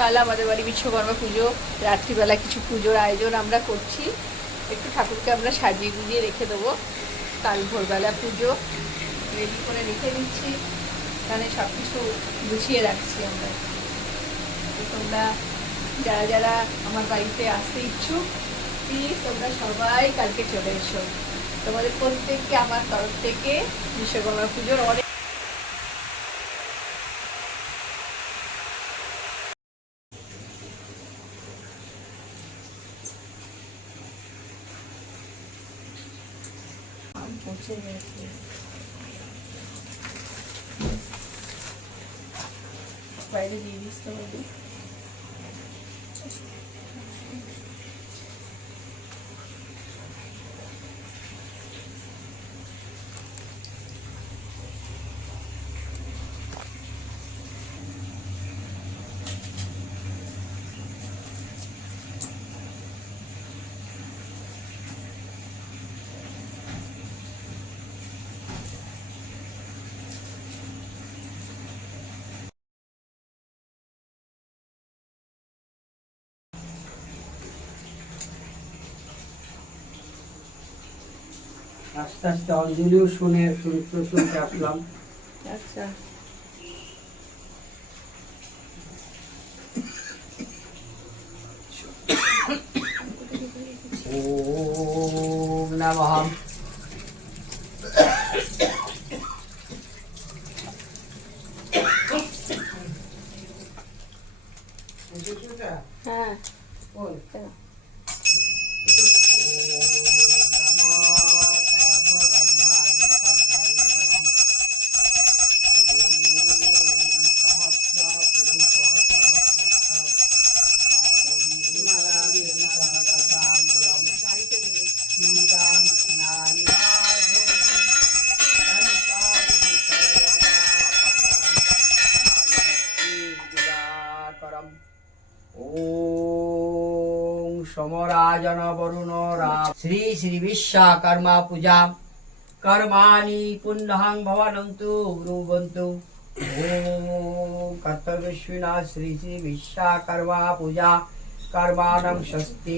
কাল আমাদের বাড়ি বিশ্বকর্মা পুজো, রাত্রিবেলা কিছু পুজোর আয়োজন আমরা করছি। একটু ঠাকুরকে আমরা সাজিয়ে গুজিয়ে রেখে দেবো। কাল ভোরবেলা পুজো, রেডি করে রেখে দিচ্ছি। এখানে সব কিছু গুছিয়ে রাখছি আমরা। তোমরা যারা যারা আমার বাড়িতে আসতে ইচ্ছুক প্লিজ তোমরা সবাই কালকে চলে এসো। তোমাদের প্রত্যেককে আমার তরফ থেকে বিশ্বকর্মা পুজোর অনেক পৌঁছে গেছে বাইরে দিয়ে দিস তো আস্তে আস্তে অঞ্জলিও শুনে শুনতে শুনতে আসলাম। আচ্ছা। ওম নমঃ। হ্যাঁ। বল। ওম সমরাজন বরুণ রাম। শ্রী শ্রী বিশ্বকর্মা পূজা। কর্মাণি পুণ্যং ভবনন্তু ব্রুবন্তু কর্তব্যশ্বিনা শ্রী শ্রী বিশ্বকর্মা পূজা। কর্মাণং ষষ্ঠী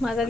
Mas a